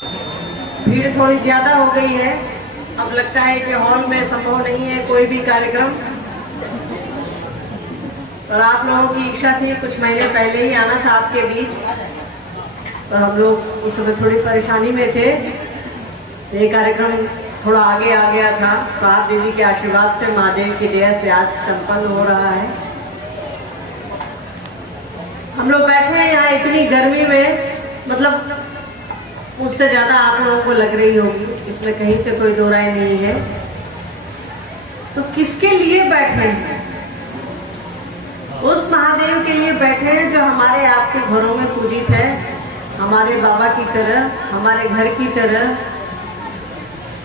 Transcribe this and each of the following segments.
भीड़ थोड़ी ज़्यादा हो गई है। अब लगता है कि हॉल में संभव नहीं है कोई भी कार्यक्रम, और आप लोगों की इच्छा थी कुछ महीने पहले ही आना था आपके बीच, तो हम लोग उस समय थोड़ी परेशानी में थे। ये कार्यक्रम थोड़ा आगे आ गया था। साहब दीदी के आशीर्वाद से, महादेव की दया से आज संपन्न हो रहा है। हम लोग बैठे हैं यहाँ इतनी गर्मी में, मतलब मुझसे ज़्यादा आप लोगों को लग रही होगी, इसमें कहीं से कोई दो राय नहीं है। तो किसके लिए बैठे हैं? उस महादेव के लिए बैठे हैं जो हमारे आपके घरों में पूजित है, हमारे बाबा की तरह, हमारे घर की तरह।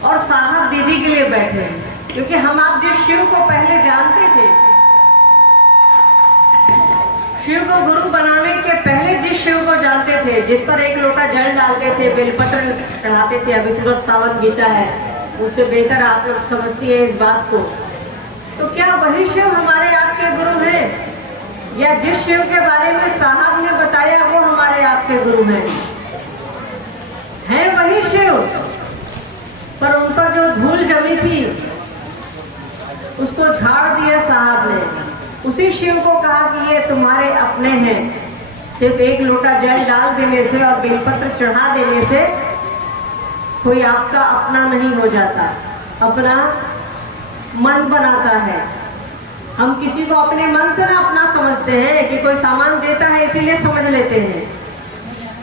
और साहब दीदी के लिए बैठे हैं क्योंकि हम आप जिस शिव को पहले जानते थे, शिव को गुरु बनाने के पहले जिस शिव को जानते थे, जिस पर एक लोटा जल डालते थे, बेलपत्र चढ़ाते थे, अभी तुरंत सावन गीता है, उससे बेहतर आप लोग समझती है इस बात को। तो क्या वही शिव हमारे आपके गुरु हैं, या जिस शिव के बारे में साहब ने बताया वो हमारे आपके गुरु हैं? वही शिव, पर उन पर जो धूल जमी थी उसको झाड़ दिया साहब ने। उसी शिव को कहा कि ये तुम्हारे अपने हैं। सिर्फ एक लोटा जल डाल देने से और बेलपत्र चढ़ा देने से कोई आपका अपना नहीं हो जाता, अपना मन बनाता है। हम किसी को अपने मन से ना अपना समझते हैं कि कोई सामान देता है इसीलिए समझ लेते हैं।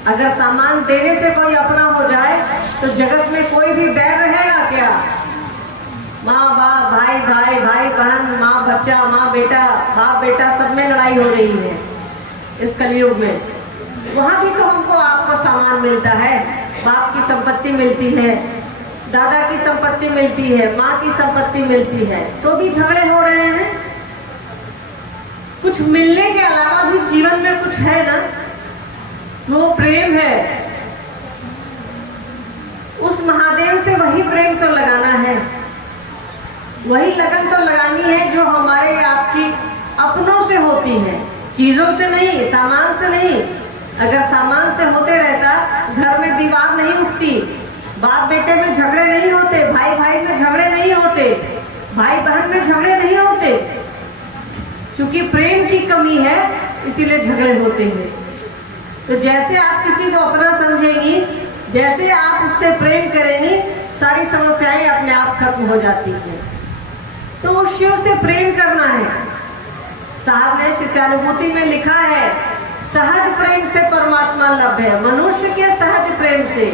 अगर सामान देने से कोई अपना हो जाए तो जगत में कोई भी बैर रहेगा क्या? माँ बाप, भाई भाई, भाई बहन, माँ बच्चा, माँ बेटा, बाप बेटा, सब में लड़ाई हो रही है इस कलयुग में। वहाँ भी तो हमको आपको सामान मिलता है, बाप की संपत्ति मिलती है, दादा की संपत्ति मिलती है, माँ की संपत्ति मिलती है, तो भी झगड़े हो रहे हैं। कुछ मिलने के अलावा भी जीवन में कुछ है ना, वो प्रेम है। उस महादेव से वही प्रेम तो लगाना है, वही लगन तो लगानी है जो हमारे आपकी अपनों से होती है, चीजों से नहीं, सामान से नहीं। अगर सामान से होते रहता, घर में दीवार नहीं उठती, बाप बेटे में झगड़े नहीं होते, भाई भाई में झगड़े नहीं होते, भाई बहन में झगड़े नहीं होते। क्योंकि प्रेम की कमी है इसीलिए झगड़े होते हैं। तो जैसे आप किसी को अपना समझेंगी, जैसे आप उससे प्रेम करेंगी, सारी समस्याएं अपने आप खत्म हो जाती हैं। तो उस शिव से प्रेम करना है। साहब ने शिष्यानुभूति में लिखा है, सहज प्रेम से परमात्मा लभ्य है। मनुष्य के सहज प्रेम से,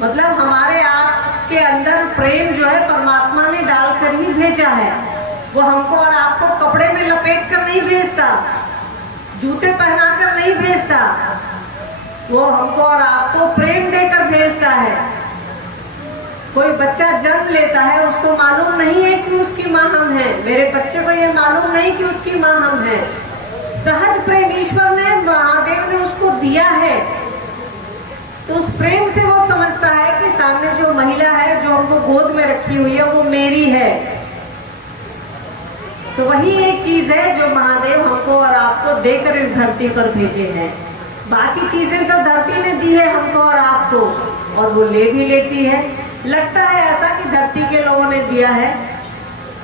मतलब हमारे आपके अंदर प्रेम जो है परमात्मा ने डालकर ही भेजा है। वो हमको और आपको कपड़े में लपेट कर नहीं भेजता, जूते पहनाकर नहीं भेजता, वो हमको और आपको प्रेम देकर भेजता है। कोई बच्चा जन्म लेता है, उसको मालूम नहीं है कि उसकी माँ हम हैं। मेरे बच्चे को ये मालूम नहीं कि उसकी माँ हम हैं। सहज प्रेम ईश्वर ने, महादेव ने उसको दिया है। तो उस प्रेम से वो समझता है कि सामने जो महिला है, जो हमको गोद में रखी हुई है, वो मेरी है। तो वही एक चीज है जो महादेव हमको और आपको देकर इस धरती पर भेजे हैं। बाकी चीजें तो धरती ने दी है हमको और आपको, और वो ले भी लेती है। लगता है ऐसा कि धरती के लोगों ने दिया है,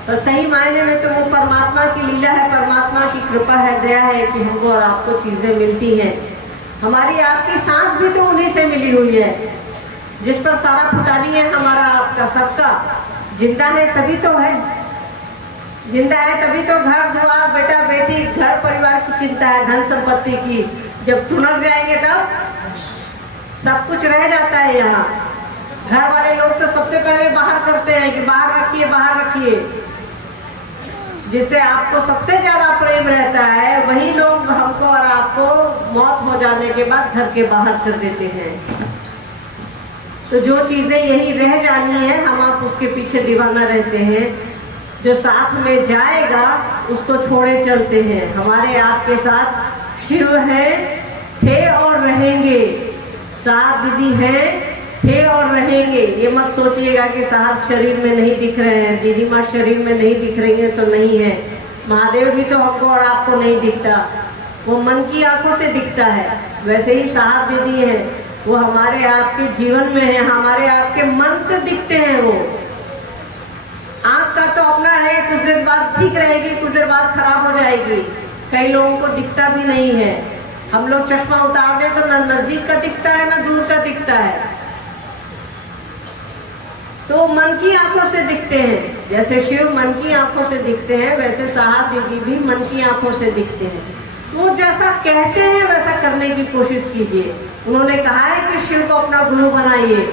तो सही मायने में तो वो परमात्मा की लीला है, परमात्मा की कृपा है, दया है कि हमको और आपको चीजें मिलती हैं। हमारी आपकी सांस भी तो उन्हीं से मिली हुई है, जिस पर सारा फुटानी है हमारा आपका सबका। जिंदा है तभी तो है, जिंदा है तभी तो घर द्वार, बेटा बेटी, घर परिवार की चिंता है, धन संपत्ति की। जब टुनक जाएंगे तब सब कुछ रह जाता है। यहाँ घर वाले लोग तो सबसे पहले बाहर करते हैं कि बाहर रखिए, बाहर रखिए। जिससे आपको सबसे ज्यादा प्रेम रहता है, वही लोग हमको और आपको मौत हो जाने के बाद घर के बाहर कर देते हैं। तो जो चीजें यही रह जानी है, हम आप उसके पीछे दीवाना रहते हैं। जो साथ में जाएगा उसको छोड़े चलते हैं। हमारे आपके साथ शिव हैं, थे और रहेंगे। साहब दीदी हैं, थे और रहेंगे। ये मत सोचिएगा कि साहब शरीर में नहीं दिख रहे हैं, दीदी माँ शरीर में नहीं दिख रही है तो नहीं है। महादेव भी तो हमको और आपको नहीं दिखता, वो मन की आंखों से दिखता है। वैसे ही साहब दीदी हैं, वो हमारे आपके जीवन में है, हमारे आपके मन से दिखते हैं। वो आँख का तो अपना है, कुछ देर बाद ठीक रहेगी, कुछ देर बाद खराब हो जाएगी। कई लोगों को दिखता भी नहीं है। हम लोग चश्मा उतार दे तो न नजदीक का दिखता है न दूर का दिखता है। तो मन की आंखों से दिखते हैं। जैसे शिव मन की आंखों से दिखते हैं, वैसे साहब दीदी भी मन की आंखों से दिखते हैं। वो जैसा कहते हैं वैसा करने की कोशिश कीजिए। उन्होंने कहा है कि शिव को अपना गुरु बनाइए,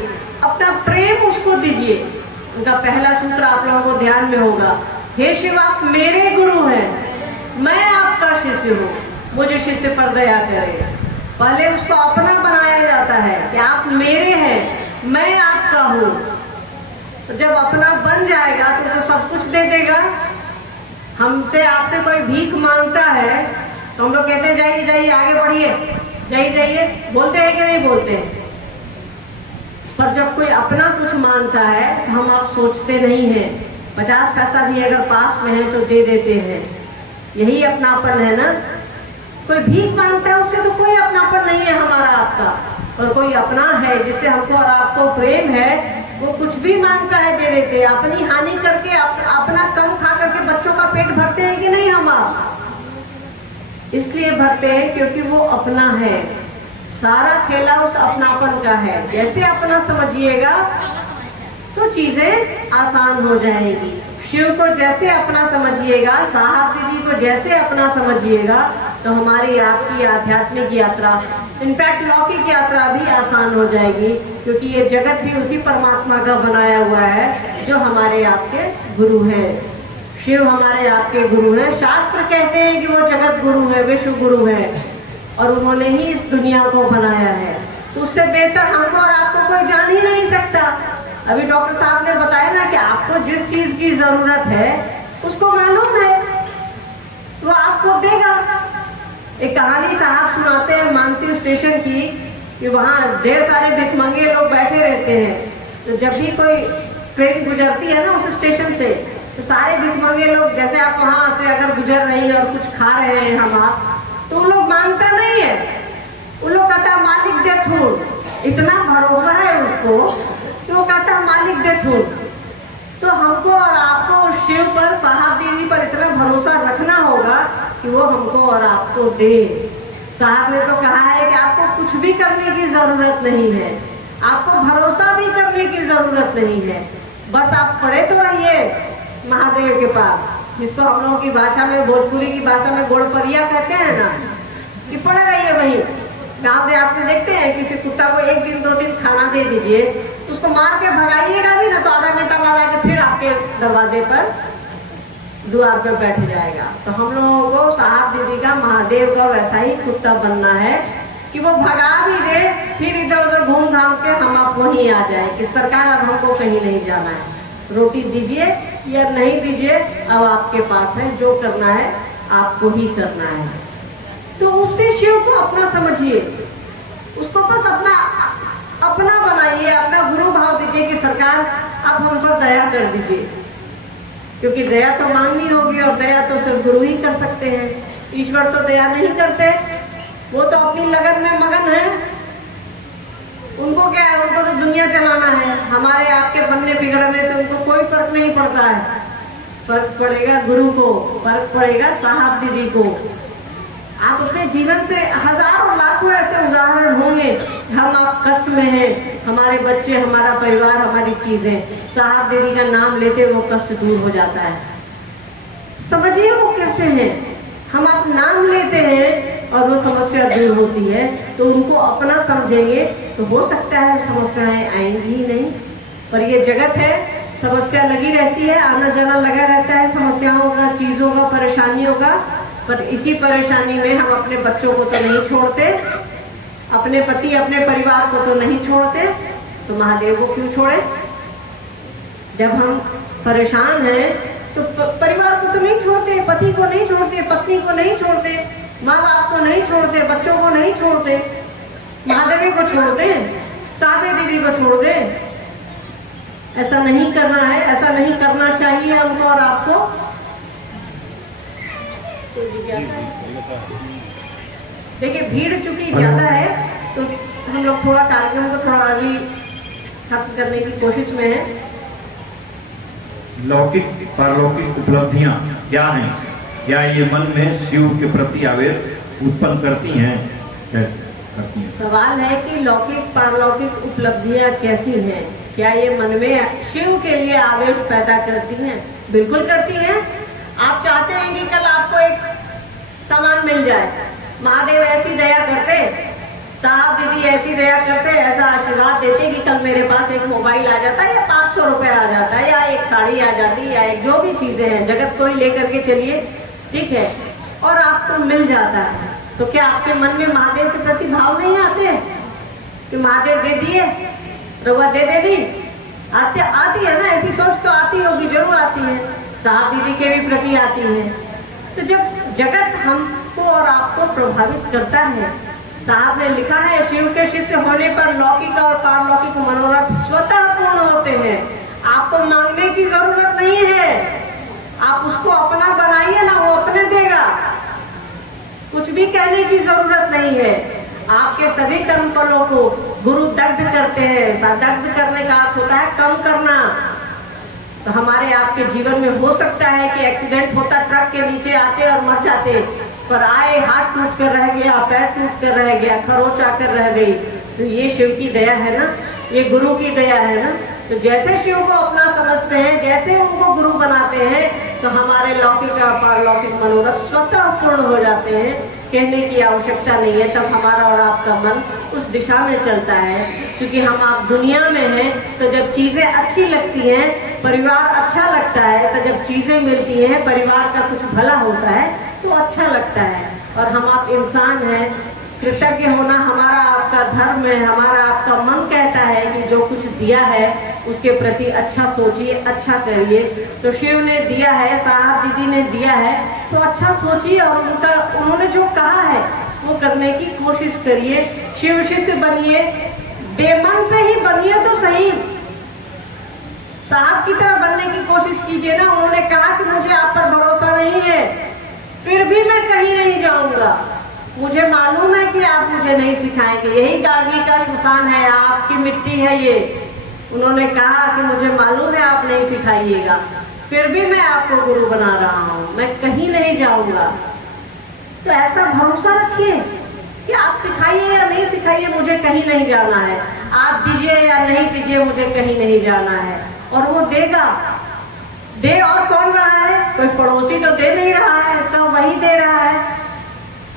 अपना प्रेम उसको दीजिए। उनका पहला सूत्र आप लोगों को ध्यान में होगा, हे शिव आप मेरे गुरु हैं, मैं आपका शिष्य हूँ, मुझे शिष्य पर दया करें। पहले उसको अपना बनाया जाता है कि आप मेरे हैं, मैं आपका हूँ। तो जब अपना बन जाएगा तो सब कुछ दे देगा। हमसे आपसे कोई भीख मांगता है तो हम लोग कहते हैं जाइए जाइए आगे बढ़िए, जाइए जाइए, बोलते हैं कि नहीं बोलते हैं। पर जब कोई अपना कुछ मांगता है तो हम आप सोचते नहीं हैं, 50 पैसा भी अगर पास में है तो दे देते हैं। यही अपनापन है ना। कोई भीख मांगता है उससे तो कोई अपनापन नहीं है हमारा आपका। और कोई अपना है जिससे हमको और आपको प्रेम है, वो कुछ भी मांगता है दे देते हैं। अपनी हानि करके अपना कम खा करके बच्चों का पेट भरते हैं कि नहीं हम आप? इसलिए भरते हैं क्योंकि वो अपना है। सारा खेला उस अपनापन का है। जैसे अपना समझिएगा तो चीजें आसान हो जाएगी। शिव को जैसे अपना समझिएगा, साहब दीदी को जैसे अपना समझिएगा, तो हमारी आपकी आध्यात्मिक यात्रा, इनफैक्ट लौकिक यात्रा भी आसान हो जाएगी। क्योंकि ये जगत भी उसी परमात्मा का बनाया हुआ है जो हमारे आपके गुरु हैं। शिव हमारे आपके गुरु हैं। शास्त्र कहते हैं कि वो जगत गुरु है, विश्व गुरु है, और उन्होंने ही इस दुनिया को बनाया है। तो उससे बेहतर हमको और आपको कोई जान ही नहीं सकता। अभी डॉक्टर साहब ने बताया ना कि आपको जिस चीज की जरूरत है उसको मालूम है, वो आपको देगा। एक कहानी साहब सुनाते हैं मानसी स्टेशन की, कि वहाँ ढेर सारे भिखमंगे लोग बैठे रहते हैं। तो जब भी कोई ट्रेन गुजरती है ना उस स्टेशन से, तो सारे भिखमंगे लोग, जैसे आप वहाँ से अगर गुजर रही हैं और कुछ खा रहे हैं हम आप, तो उन लोग मानता नहीं है। उन लोग कहता है मालिक दे थूल। इतना भरोसा है उसको कि वो कहता है मालिक दे थूल। तो हमको और आपको शिव पर, साहब दीदी पर इतना भरोसा रखना होगा कि वो हमको और आपको दे। साहब ने तो कहा है कि आपको कुछ भी करने की जरूरत नहीं है, आपको भरोसा भी करने की जरूरत नहीं है। बस आप पढ़े तो रहिए महादेव के पास, जिसको हम लोगों की भाषा में, भोजपुरी की भाषा में गोड़परिया कहते हैं ना, कि पढ़े रहिए वहीं। गाँव देहात में देखते हैं किसी कुत्ता को 1 दिन 2 दिन खाना दे दीजिए, उसको मार के भगाइएगा भी ना तो आधा घंटा बाद आके फिर आपके दरवाजे पर, द्वार पर बैठ जाएगा। तो हम लोगों को साहब दीदी का, महादेव का वैसा ही कुत्ता बनना है कि वो भगा भी दे, फिर इधर उधर घूम घाम के हम आप वहीं आ जाए कि सरकार अब हमको कहीं नहीं जाना है, रोटी दीजिए या नहीं दीजिए अब आपके पास है, जो करना है आपको ही करना है। तो उससे शिव को अपना समझिए, उसको बस अपना बनाइए, अपना गुरु भाव दीजिए कि सरकार आप हम पर दया कर दीजिए। क्योंकि दया तो मांगनी होगी और दया तो सिर्फ गुरु ही कर सकते हैं। ईश्वर तो दया नहीं करते, वो तो अपनी लगन में मगन है। उनको क्या है, उनको तो दुनिया चलाना है। हमारे आपके बनने बिगड़ने से उनको कोई फर्क नहीं पड़ता है। फर्क पड़ेगा गुरु को, फर्क पड़ेगा साहब दीदी को। आप अपने जीवन से हजारों लाखों ऐसे उदाहरण होंगे, हम आप कष्ट में हैं, हमारे बच्चे, हमारा परिवार, हमारी चीजें, साहब दीदी का नाम लेते वो कष्ट दूर हो जाता है। समझिए वो कैसे हैं। हम आप नाम लेते हैं और वो समस्या दूर होती है। तो उनको अपना समझेंगे तो हो सकता है समस्याएं आएंगी ही नहीं। पर ये जगत है, समस्या लगी रहती है, आना जाना लगा रहता है समस्याओं का, चीजों का, परेशानियों का। पर इसी परेशानी में हम अपने बच्चों को तो नहीं छोड़ते, अपने पति, अपने परिवार को तो नहीं छोड़ते, तो महादेव को क्यों छोड़े? जब हम परेशान हैं तो परिवार को तो नहीं छोड़ते, पति को नहीं छोड़ते, पत्नी को नहीं छोड़ते, माँ बाप को नहीं छोड़ते, बच्चों को नहीं छोड़ते, महादेव को छोड़ दें, साबे दीदी को छोड़ दें। ऐसा नहीं करना है, ऐसा नहीं करना चाहिए हमको और आपको। देखिए भीड़ चूंकि ज्यादा है तो हम लोग थोड़ा कार्यक्रम को थोड़ा अर्ली खत्म करने की कोशिश में है। लौकिक पारलौकिक उपलब्धियां क्या हैं? क्या ये मन में शिव के प्रति आवेश उत्पन्न करती हैं? सवाल है कि लौकिक पारलौकिक उपलब्धियां कैसी हैं? क्या ये मन में शिव के लिए आवेश पैदा करती हैं? बिल्कुल करती हैं। आप चाहते हैं कि कल आपको एक सामान मिल जाए, महादेव ऐसी दया करते, साहब दीदी ऐसी दया करते, ऐसा आशीर्वाद देते कि कल मेरे पास एक मोबाइल आ जाता है या 500 रुपये आ जाता है या एक साड़ी आ जाती या एक जो भी चीज़ें हैं जगत को ही लेकर के चलिए, ठीक है, और आपको मिल जाता है, तो क्या आपके मन में महादेव के प्रति भाव नहीं आते कि महादेव दे दिए, रउआ दे देनी? आती है ना, ऐसी सोच तो आती होगी, जरूर आती है। साहब दीदी के भी प्रति आती है। तो जब जगत हमको और आपको प्रभावित करता है, साहब ने लिखा है शिव के शिष्य होने पर लौकिक और पारलौकिक मनोरथ स्वतः पूर्ण होते हैं। आपको मांगने की जरूरत नहीं है, आप उसको अपना बनाइए ना, वो अपने देगा। कुछ भी कहने की जरूरत नहीं है। आपके सभी कर्म फलों को गुरु दग्ध करते हैं। दग्ध करने का अर्थ होता है कम करना। तो हमारे आपके जीवन में हो सकता है कि एक्सीडेंट होता, ट्रक के नीचे आते और मर जाते, पर आए हाथ टूट कर रह गया, पैर टूट कर रह गया, खरोच आकर रह गई। तो ये शिव की दया है ना, ये गुरु की दया है ना। तो जैसे शिव को अपना समझते हैं, जैसे उनको गुरु बनाते हैं, तो हमारे लौकिक और पारलौकिक मनोरथ स्वतः पूर्ण हो जाते हैं। कहने की आवश्यकता नहीं है। तब हमारा और आपका मन उस दिशा में चलता है, क्योंकि हम आप दुनिया में हैं। तो जब चीज़ें अच्छी लगती हैं, परिवार अच्छा लगता है, तो जब चीज़ें मिलती हैं, परिवार का कुछ भला होता है तो अच्छा लगता है। और हम आप इंसान हैं, कृतज्ञ होना हमारा आपका धर्म है। हमारा आपका मन कहता है कि जो कुछ दिया है उसके प्रति अच्छा सोचिए, अच्छा करिए। तो शिव ने दिया है, साहब दीदी ने दिया है, तो अच्छा सोचिए और उन्होंने जो कहा है वो करने की कोशिश करिए। शिव शिष्य बनिए, बेमन से ही बनिए तो सही। साहब की तरह बनने की कोशिश कीजिए ना। उन्होंने कहा कि मुझे आप पर भरोसा नहीं है, फिर भी मैं कहीं नहीं जाऊंगा। मुझे मालूम है कि आप मुझे नहीं सिखाएंगे, यही गागी का श्मशान है, आपकी मिट्टी है ये। उन्होंने कहा कि मुझे मालूम है आप नहीं सिखाइएगा, फिर भी मैं आपको गुरु बना रहा हूँ, मैं कहीं नहीं जाऊंगा। तो ऐसा भरोसा रखिए कि आप सिखाइए या नहीं सिखाइए, मुझे कहीं नहीं जाना है। आप दीजिए या नहीं दीजिए, मुझे कहीं नहीं जाना है। और वो देगा। दे और कौन रहा है? कोई पड़ोसी तो दे नहीं रहा है, सब वही दे रहा है।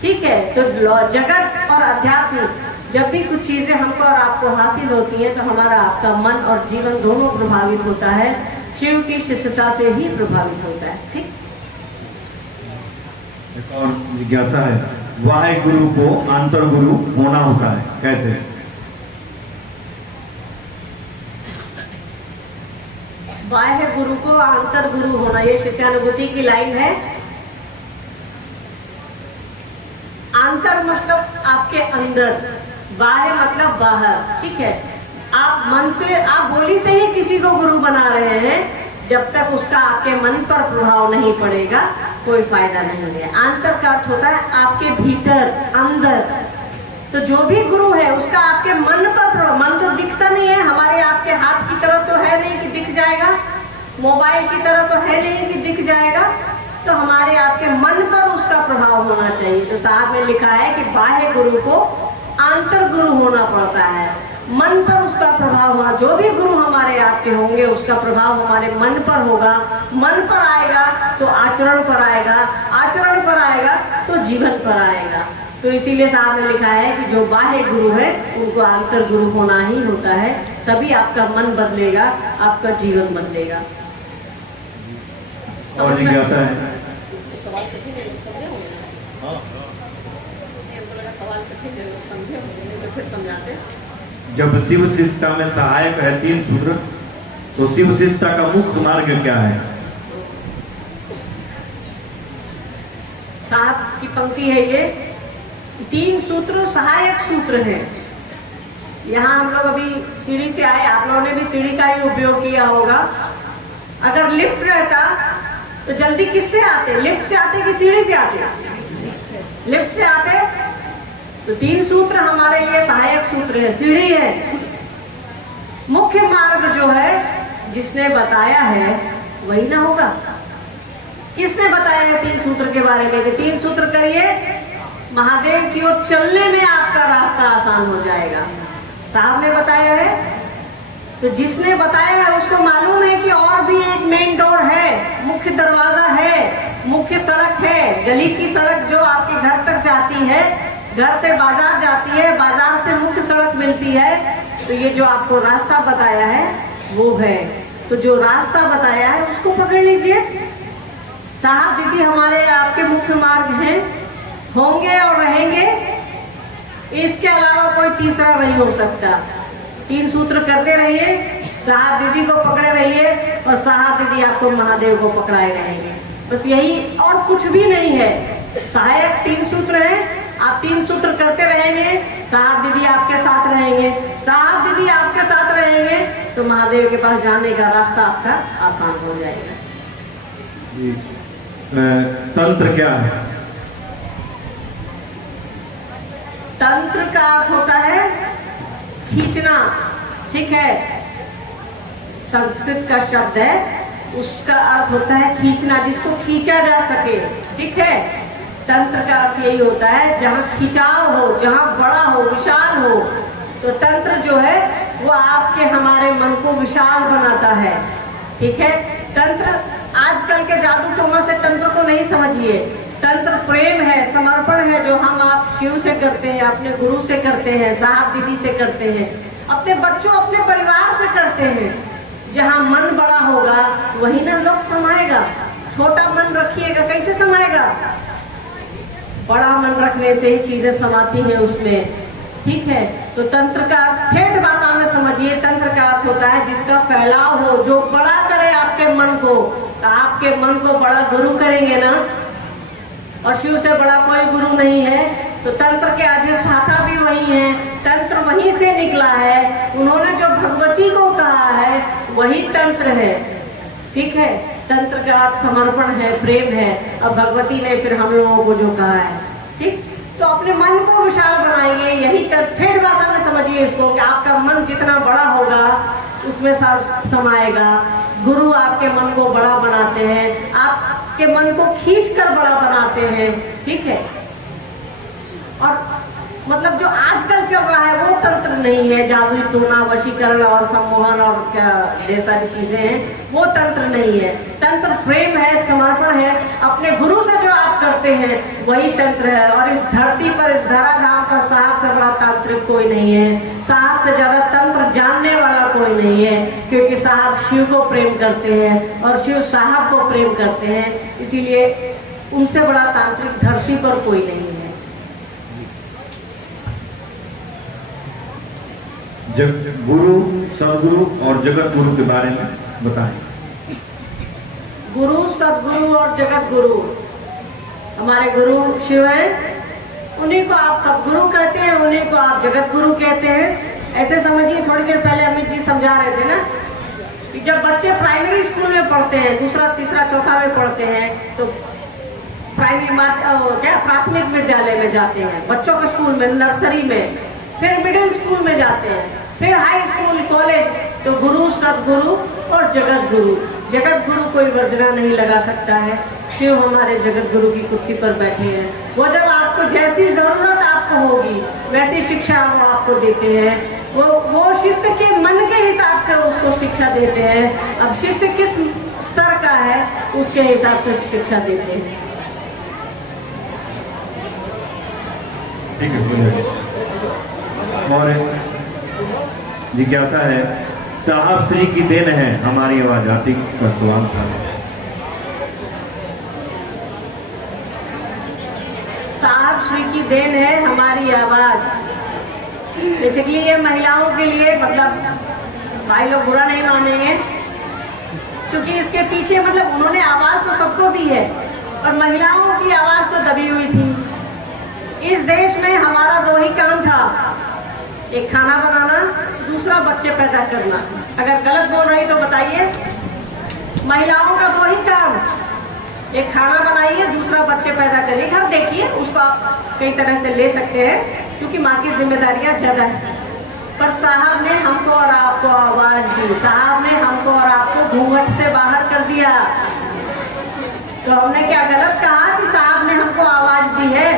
ठीक है। तो जगत और अध्यात्म, जब भी कुछ चीजें हमको और आपको हासिल होती हैं, तो हमारा आपका मन और जीवन दोनों प्रभावित होता है। शिव की शिष्यता से ही प्रभावित होता है। ठीक। और जिज्ञासा है, वाहे गुरु को अंतर गुरु होना होता है, कैसे? वाहे गुरु को अंतर गुरु होना, ये शिष्यानुभूति की लाइन है। अंतर मतलब आपके अंदर, बाहर मतलब बाहर। ठीक है। आप मन से, आप बोली से ही किसी को गुरु बना रहे हैं, जब तक उसका आपके मन पर प्रभाव नहीं पड़ेगा कोई फायदा नहीं है। अंतर का अर्थ होता है आपके भीतर, अंदर। तो जो भी गुरु है उसका आपके मन पर प्रभाव। मन तो दिखता नहीं है, हमारे आपके हाथ की तरह तो है नहीं कि दिख जाएगा, मोबाइल की तरह तो है नहीं कि दिख जाएगा। तो हमारे आपके मन पर उसका प्रभाव होना चाहिए। तो साहब ने लिखा है कि बाह्य गुरु को आंतर गुरु होना पड़ता है, मन पर उसका प्रभाव होना। जो भी गुरु हमारे आपके होंगे उसका प्रभाव हमारे मन पर होगा, मन पर आएगा तो आचरण पर आएगा, आचरण पर आएगा तो जीवन पर आएगा। तो इसीलिए साहब ने लिखा है कि जो बाह्य गुरु है उनको आंतर गुरु होना ही होता है, तभी आपका मन बदलेगा, आपका जीवन बदलेगा। और जिज्ञासा है, जब शिव शिष्यता में सहायक है 3 सूत्र, तो शिव शिष्यता का मुख्य मार्ग क्या है? साहब की पंक्ति है ये, 3 सूत्र सहायक सूत्र है। यहाँ हम लोग अभी सीढ़ी से आए, आप लोगों ने भी सीढ़ी का ही उपयोग किया होगा। अगर लिफ्ट रहता तो जल्दी किससे आते? लिफ्ट से आते कि सीढ़ी से आते? लिफ्ट से आते। तो 3 सूत्र हमारे लिए सहायक सूत्र है, सीढ़ी है। मुख्य मार्ग जो है जिसने बताया है वही ना होगा। किसने बताया है 3 सूत्र के बारे में कि 3 सूत्र करिए, महादेव की ओर चलने में आपका रास्ता आसान हो जाएगा। साहब ने बताया है, तो जिसने बताया है उसको मालूम है कि और भी एक मेन डोर है, मुख्य दरवाजा है, मुख्य सड़क है, गली की सड़क जो आपके घर तक जाती है, घर से बाजार जाती है, बाजार से मुख्य सड़क मिलती है। तो ये जो आपको रास्ता बताया है वो है, तो जो रास्ता बताया है उसको पकड़ लीजिए। साहब दीदी हमारे आपके मुख्य मार्ग हैं, होंगे और रहेंगे, इसके अलावा कोई तीसरा नहीं हो सकता। 3 सूत्र करते रहिए, साहब दीदी को पकड़े रहिए और साहब दीदी आपको महादेव को पकड़ाए रहेंगे। बस यही, और कुछ भी नहीं है। सहायक 3 सूत्र है, आप 3 सूत्र करते रहेंगे, साहब दीदी आपके साथ रहेंगे, साहब दीदी आपके साथ रहेंगे, तो महादेव के पास जाने का रास्ता आपका आसान हो जाएगा। तंत्र क्या है? तंत्र का अर्थ होता है खींचना, ठीक है, संस्कृत का शब्द है, उसका अर्थ होता है खींचना, जिसको खींचा जा सके, ठीक है। तंत्र का अर्थ यही होता है जहाँ खिंचाव हो, जहाँ बड़ा हो, विशाल हो। तो तंत्र जो है वो आपके हमारे मन को विशाल बनाता है, ठीक है। तंत्र आजकल के जादू टोना से तंत्र को नहीं समझिए। तंत्र प्रेम है, समर्पण है, जो हम आप शिव से करते हैं, अपने गुरु से करते हैं, साहब दीदी से करते हैं, अपने बच्चों, अपने परिवार से करते हैं। जहाँ मन बड़ा होगा वही ना लोग समाएगा। छोटा मन रखिएगा, कैसे समाएगा? बड़ा मन रखने से ही चीजें समाती हैं उसमें, ठीक है। तो तंत्र का ठेठ भाषा में समझिए, तंत्र का अर्थ होता है जिसका फैलाव हो, जो बड़ा करे आपके मन को। तो आपके मन को बड़ा गुरु करेंगे ना, और शिव से बड़ा कोई गुरु नहीं है। तो तंत्र के अधिष्ठाता भी वही है, तंत्र वहीं से निकला है। उन्होंने जो भगवती को कहा है वही तंत्र है, ठीक है। तंत्र का अर्थ समर्पण है, प्रेम है, और भगवती ने फिर हम लोगों को जो कहा है, ठीक। तो अपने मन को विशाल बनाएंगे, यही ठेठ भाषा में समझिए इसको कि आपका मन जितना बड़ा होगा उसमें समाएगा। गुरु आपके मन को बड़ा बनाते हैं, आपके मन को खींचकर बड़ा बनाते हैं, ठीक है। और मतलब जो आजकल चल रहा है वो तंत्र नहीं है, जादू टोना, वशीकरण और सम्मोहन और क्या ढेर सारी चीजें हैं, वो तंत्र नहीं है। तंत्र प्रेम है, समर्पण है, अपने गुरु से जो आप करते हैं वही तंत्र है। और इस धरती पर, इस धराधाम का साहब से बड़ा तांत्रिक कोई नहीं है, साहब से ज्यादा तंत्र जानने वाला कोई नहीं है, क्योंकि साहब शिव को प्रेम करते हैं और शिव साहब को प्रेम करते हैं, इसीलिए उनसे बड़ा तांत्रिक धरती पर कोई नहीं है। गुरु, सदगुरु और जगत गुरु के बारे में बताएं। गुरु, सदगुरु और जगत गुरु, हमारे गुरु शिव हैं, उन्हीं को आप सदगुरु कहते हैं, उन्हीं को आप जगत गुरु कहते हैं। ऐसे समझिए, थोड़ी देर पहले अमित जी समझा रहे थे ना कि जब बच्चे प्राइमरी स्कूल में पढ़ते हैं, दूसरा तीसरा चौथा में पढ़ते हैं, तो प्राथमिक विद्यालय में जाते हैं, बच्चों के स्कूल में, नर्सरी में, फिर मिडिल स्कूल में जाते हैं, फिर हाई स्कूल, कॉलेज। तो गुरु, सदगुरु और जगत गुरु। जगत गुरु कोई वर्जना नहीं लगा सकता है। शिव हमारे जगत गुरु की कुर्सी पर बैठे हैं। वो जब आपको जैसी जरूरत आपको होगी वैसी शिक्षा वो आपको देते हैं। वो शिष्य के मन के हिसाब से उसको शिक्षा देते हैं। अब शिष्य किस स्तर का है उसके हिसाब से शिक्षा देते हैं। ठीक है। और जिज्ञासा है, साहब श्री की देन है हमारी आवाज आती का सवाल था। साहब श्री की देन है हमारी आवाज। बेसिकली ये महिलाओं के लिए, मतलब भाई लोग बुरा नहीं मानेंगे, क्योंकि इसके पीछे मतलब उन्होंने आवाज तो सबको दी है, और महिलाओं की आवाज तो दबी हुई थी। इस देश में हमारा 2 ही काम था, एक खाना बनाना, दूसरा बच्चे पैदा करना। अगर गलत बोल रही तो बताइए। महिलाओं का 2 ही काम, एक खाना बनाइए, दूसरा बच्चे पैदा करिए, घर देखिए, उसको आप कई तरह से ले सकते हैं क्योंकि माँ की जिम्मेदारियाँ ज़्यादा है। पर साहब ने हमको और आपको आवाज़ दी, साहब ने हमको और आपको घूंघट से बाहर कर दिया। तो हमने क्या गलत कहा कि साहब ने हमको आवाज़ दी है?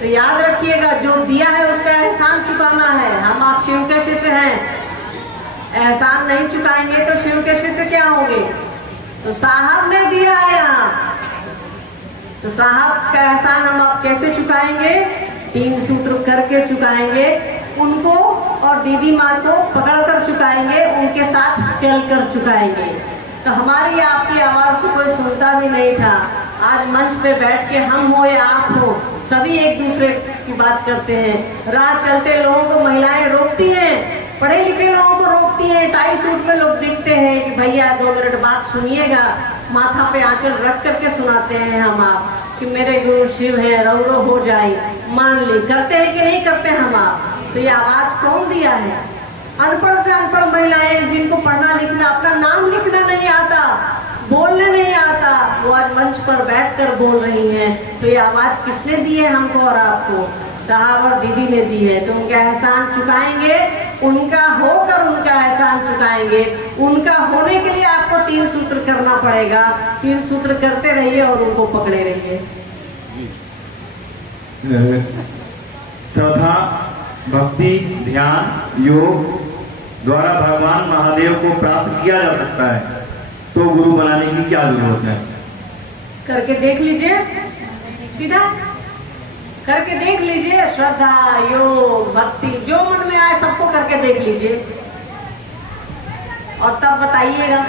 तो याद रखिएगा, जो दिया है उसका एहसान चुकाना है। हम आप शिव के शिष्य हैं, एहसान नहीं चुकाएंगे तो शिव के शिष्य क्या होंगे? तो साहब ने दिया है यहाँ, तो साहब का एहसान हम आप कैसे चुकाएंगे? 3 सूत्र करके चुकाएंगे, उनको और दीदी माँ को पकड़कर चुकाएंगे, उनके साथ चलकर चुकाएंगे। तो हमारी आपकी आवाज़ को कोई सुनता भी नहीं था। आज मंच पे बैठ के हम हो या आप हो, सभी एक दूसरे की बात करते हैं। राह चलते लोगों को महिलाएं रोकती हैं, पढ़े लिखे लोगों को रोकती हैं, टाई सूट में लोग दिखते हैं कि भैया 2 मिनट बात सुनिएगा, माथा पे आंचल रख करके सुनाते हैं हम आप कि मेरे गुरु शिव है, रौरो हो जाए, मान ली। करते हैं कि नहीं करते हम आप? तो ये आवाज़ कौन दिया है? अनपढ़ से अनपढ़ महिलाएं जिनको पढ़ना लिखना, अपना नाम लिखना नहीं आता, बोलने नहीं आता, वो आज मंच पर बैठकर बोल रही हैं। तो ये आवाज़ किसने दी है हमको और आपको? साहब और दीदी ने दी है। तो उनका एहसान चुकाएंगे, उनका होकर उनका एहसान चुकाएंगे। उनका होने के लिए आपको 3 सूत्र करना पड़ेगा। 3 सूत्र करते रहिए और उनको पकड़े रहिए। श्रद्धा, भक्ति, ध्यान, योग द्वारा भगवान महादेव को प्राप्त किया जा सकता है, तो गुरु बनाने की क्या जरूरत है? करके देख लीजिए, सीधा करके देख लीजिए। श्रद्धा, योग, भक्ति, जो मन में आए सबको करके देख लीजिए और तब बताइएगा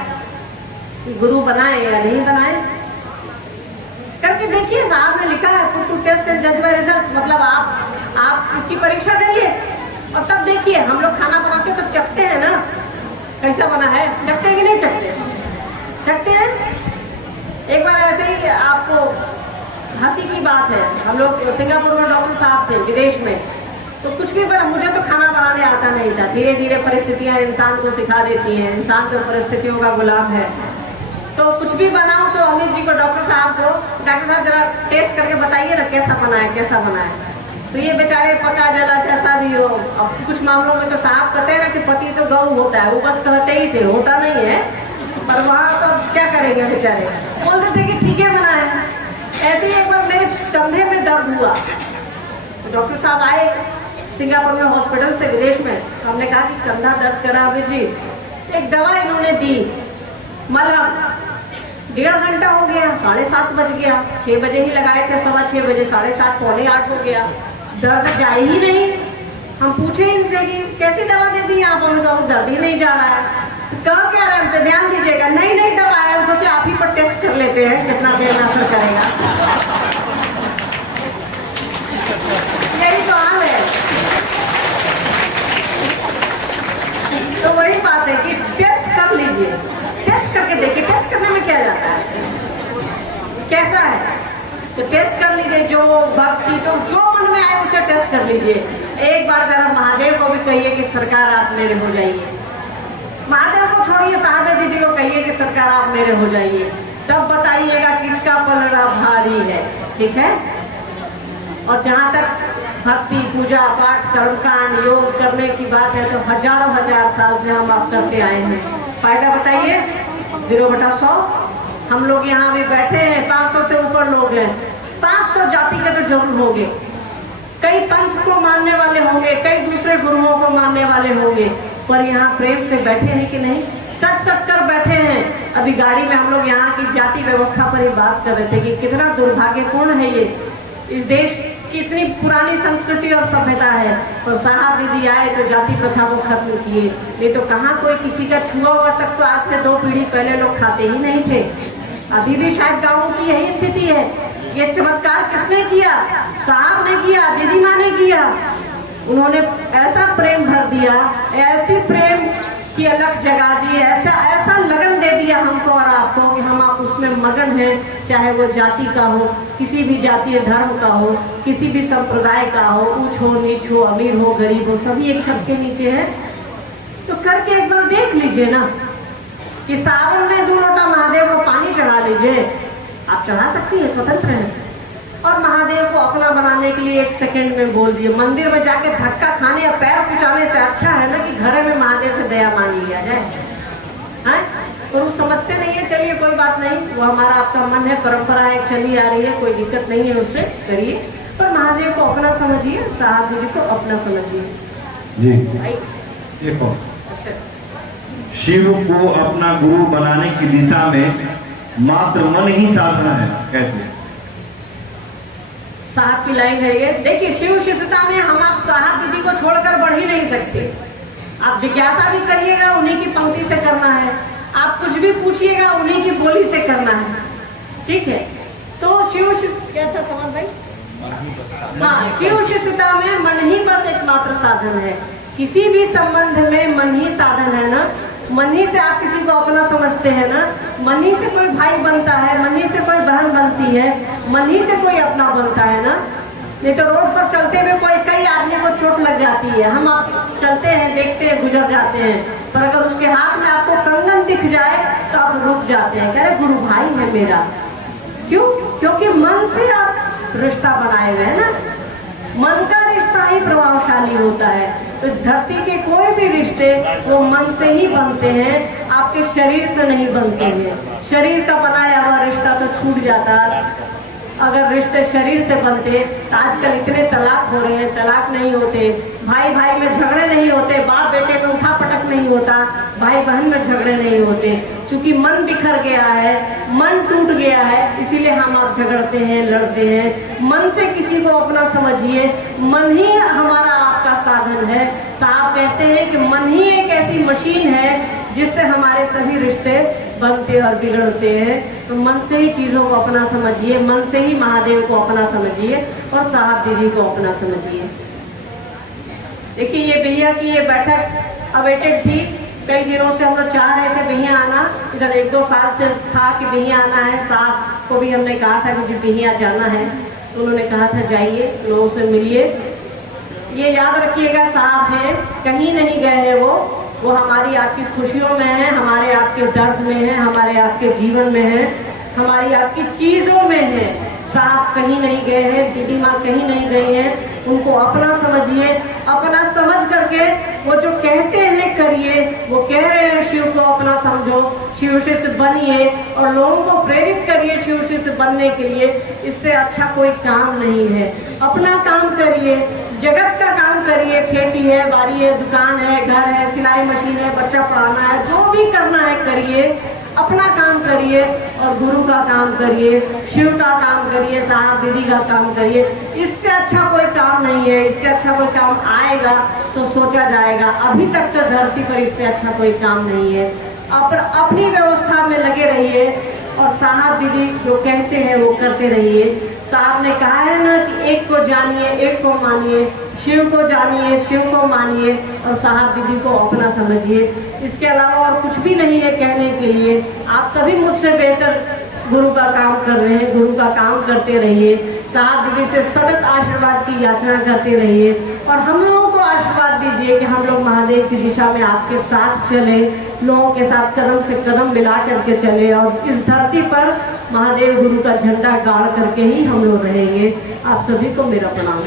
कि गुरु बनाए या नहीं बनाए। करके देखिए, साहब ने लिखा है पुट टू टेस्ट एंड जज बाय रिजल्ट, मतलब आप इसकी परीक्षा करिए और तब देखिए। हम लोग खाना बनाते तो चखते हैं ना, कैसा बना है, चखते हैं कि नहीं चखते? चखते हैं। एक बार ऐसे ही आपको हंसी की बात है, हम लोग सिंगापुर में डॉक्टर साहब थे विदेश में, तो कुछ भी बना, मुझे तो खाना बनाने आता नहीं था। धीरे धीरे परिस्थितियाँ इंसान को सिखा देती हैं, इंसान तो परिस्थितियों का गुलाम है। तो कुछ भी बनाऊं तो अमित जी को, डॉक्टर साहब को, डॉक्टर साहब जरा टेस्ट करके बताइए ना कैसा बना है, कैसा बना है। तो ये बेचारे पका जला जैसा भी हो। अब कुछ मामलों में तो साहब कहते हैं ना कि पति तो गौ होता है, वो बस कहते ही थे, होता नहीं है। पर वहाँ तो क्या करेंगे बेचारे, बोल देते कि ठीक है बना है। ऐसे ही एक बार मेरे कंधे में दर्द हुआ, तो डॉक्टर साहब आए सिंगापुर में हॉस्पिटल से विदेश में। हमने कहा कि कंधा दर्द करा अमित जी, एक दवा इन्होंने दी, मलहम। 1.5 घंटा हो गया, 7:30 बज गया, 6 बजे ही लगाए थे, 7:15 बजे, 7:30 पौने 8 हो गया, दर्द जाए ही नहीं। हम पूछे इनसे कि कैसी दवा दे दी आप? हमें तो दर्द ही नहीं जा रहा है। कह क्या रहे हमसे, ध्यान दीजिएगा, नहीं नहीं दवा है, हम सोचे आप ही पर टेस्ट कर लेते हैं कितना देर असर करेगा। यही तो हाल है। तो वही बात है कि टेस्ट कर लीजिए, टेस्ट करके देखिए। टेस्ट करने में क्या जाता है, कैसा है, तो टेस्ट कर लीजिए। जो भक्ति, तो जो मन में आए उसे टेस्ट कर लीजिए। एक बार जरा महादेव को भी कहिए कि सरकार आप मेरे हो जाइए। महादेव को छोड़िए, साहब दीदी को कहिए कि सरकार आप मेरे हो जाइए, तब बताइएगा किसका पलड़ा भारी है। ठीक है। और जहाँ तक भक्ति, पूजा पाठ, कर्मकांड, योग करने की बात है, तो हजारों साल से हम आप करते आए हैं। फायदा बताइए, 0/100। हम लोग यहाँ भी बैठे हैं, 500 से ऊपर लोग हैं। 500 जाति के तो जरूर होंगे, कई पंथ को मानने वाले होंगे, कई दूसरे गुरुओं को मानने वाले होंगे, पर यहाँ प्रेम से बैठे हैं कि नहीं? सट कर बैठे हैं। अभी गाड़ी में हम लोग यहाँ की जाति व्यवस्था पर ही बात कर रहे थे कि कितना दुर्भाग्यपूर्ण है ये, इस देश की इतनी पुरानी संस्कृति और सभ्यता है, और साहब दीदी आए तो जाति प्रथा को खत्म किए। नहीं तो कहाँ कोई किसी का छुआ हुआ तक तो आज से 2 पीढ़ी पहले लोग खाते ही नहीं थे। अभी भी शायद गाँवों की यही स्थिति है। ये चमत्कार किसने किया? साहब ने किया, दीदी माँ ने किया। उन्होंने ऐसा प्रेम भर दिया, ऐसी प्रेम की अलग जगा दी, ऐसा लगन दे दिया हमको और आपको कि हम आप उसमें मगन हैं। चाहे वो जाति का हो, किसी भी जातीय धर्म का हो, किसी भी संप्रदाय का हो, ऊंच हो नीच हो, अमीर हो गरीब हो, सभी एक छत के नीचे हैं। तो करके एक बार देख लीजिए ना कि सावन में 2 लोटा महादेव को पानी चढ़ा लीजिए, आप चढ़ा सकती हैं, स्वतंत्र हैं। और महादेव को अपना बनाने के लिए 1 सेकंड में बोल दिए। मंदिर में जाके धक्का खाने या पैर कुचाने से अच्छा है ना कि घर में महादेव से दया मांग लिया जाए, हैं? और वो समझते नहीं है, चलिए कोई बात नहीं, वो हमारा आपका मन है, परंपरा है, चली आ रही है, कोई दिक्कत नहीं है, उससे करिए, पर महादेव को अपना समझिए, साहब दीदी को अपना समझिए। जी भाई देखो, अच्छा, शिव को अपना गुरु बनाने की दिशा में मात्र मन ही साधना है। कैसे? साहब की लाइन है ये, देखिए शिव शिष्यता में हम आप साहब दीदी को छोड़कर बढ़ ही नहीं सकते। आप जिज्ञासा भी करिएगा उन्हीं की पंक्ति से करना है, आप कुछ भी पूछिएगा उन्हीं की बोली से करना है, ठीक है? तो शिव क्या था सवाल भाई? हाँ, शिव शिष्यता में मन ही बस एकमात्र साधन है। किसी भी संबंध में मन ही साधन है ना। मन ही से आप किसी को अपना समझते हैं ना, मन ही से कोई भाई बनता है, मन ही से कोई बहन बनती है, मन ही से कोई अपना बनता है ना। नहीं तो रोड पर चलते हुए कोई कई आदमी को चोट लग जाती है, हम आप चलते हैं, देखते हैं, गुजर जाते हैं, पर अगर उसके हाथ में आपको कंगन दिख जाए तो आप रुक जाते हैं, कह रहे गुरु भाई है मेरा। क्यों? क्योंकि मन से आप रिश्ता बनाए हुए हैं ना। मन का रिश्ता ही प्रभावशाली होता है। तो धरती के कोई भी रिश्ते वो मन से ही बनते हैं, आपके शरीर से नहीं बनते हैं। शरीर का बनाया हुआ रिश्ता तो छूट जाता। अगर रिश्ते शरीर से बनते तो आजकल इतने तलाक हो रहे हैं, तलाक नहीं होते, भाई भाई में झगड़े नहीं होते, बाप बेटे में उठा पटक नहीं होता, भाई बहन में झगड़े नहीं होते। क्योंकि मन बिखर गया है, मन टूट गया है, इसीलिए हम आप झगड़ते हैं, लड़ते हैं। मन से किसी को अपना समझिए, मन ही हमारा आपका साधन है। साहब कहते हैं कि मन ही एक ऐसी मशीन है जिससे हमारे सभी रिश्ते बनते और बिगड़ते हैं। तो मन से ही चीज़ों को अपना समझिए, मन से ही महादेव को अपना समझिए और साहब दीदी को अपना समझिए। देखिए ये भैया की ये बैठक अवेटेड थी, कई दिनों से हम लोग चाह रहे थे भैया आना, इधर 1-2 साल से था कि भैया आना है। साहब को भी हमने कहा था कि भैया जाना है, तो उन्होंने कहा था जाइए, लोगों से मिलिए। ये याद रखिएगा साहब हैं, कहीं नहीं गए हैं वो हमारी आपकी खुशियों में है, हमारे आपके दर्द में है, हमारे आपके जीवन में है, हमारी आपकी चीज़ों में है। साहब कहीं नहीं गए हैं, दीदी माँ कहीं नहीं गई हैं, उनको अपना समझिए। अपना समझ करके वो जो कहते हैं करिए, वो कह रहे हैं शिव को अपना समझो, शिव शिष्य बनिए और लोगों को प्रेरित करिए शिव शिष्य बनने के लिए। इससे अच्छा कोई काम नहीं है। अपना काम करिए, जगत का काम करिए, खेती है, बाड़ी है, दुकान है, घर है, सिलाई मशीन है, बच्चा पढ़ाना है, जो भी करना है करिए, अपना काम करिए और गुरु का काम करिए, शिव का काम करिए, साहब दीदी का काम करिए। इससे अच्छा कोई काम नहीं है। इससे अच्छा कोई काम आएगा तो सोचा जाएगा, अभी तक तो धरती पर इससे अच्छा कोई काम नहीं है। अपनी व्यवस्था में लगे रहिए और साहब दीदी जो कहते हैं वो करते रहिए। साहब ने कहा है ना कि एक को जानिए, एक को मानिए, शिव को जानिए, शिव को मानिए और साहब दीदी को अपना समझिए। इसके अलावा और कुछ भी नहीं है कहने के लिए। आप सभी मुझसे बेहतर गुरु का काम कर रहे हैं, गुरु का काम करते रहिए। साहब दीदी से सतत आशीर्वाद की याचना करते रहिए और हम लोगों को आशीर्वाद दीजिए कि हम लोग महादेव की दिशा में आपके साथ चले, लोगों के साथ कदम से कदम मिला करके चले और इस धरती पर महादेव गुरु का झंडा गाड़ करके ही हम लोग रहेंगे। आप सभी को मेरा प्रणाम।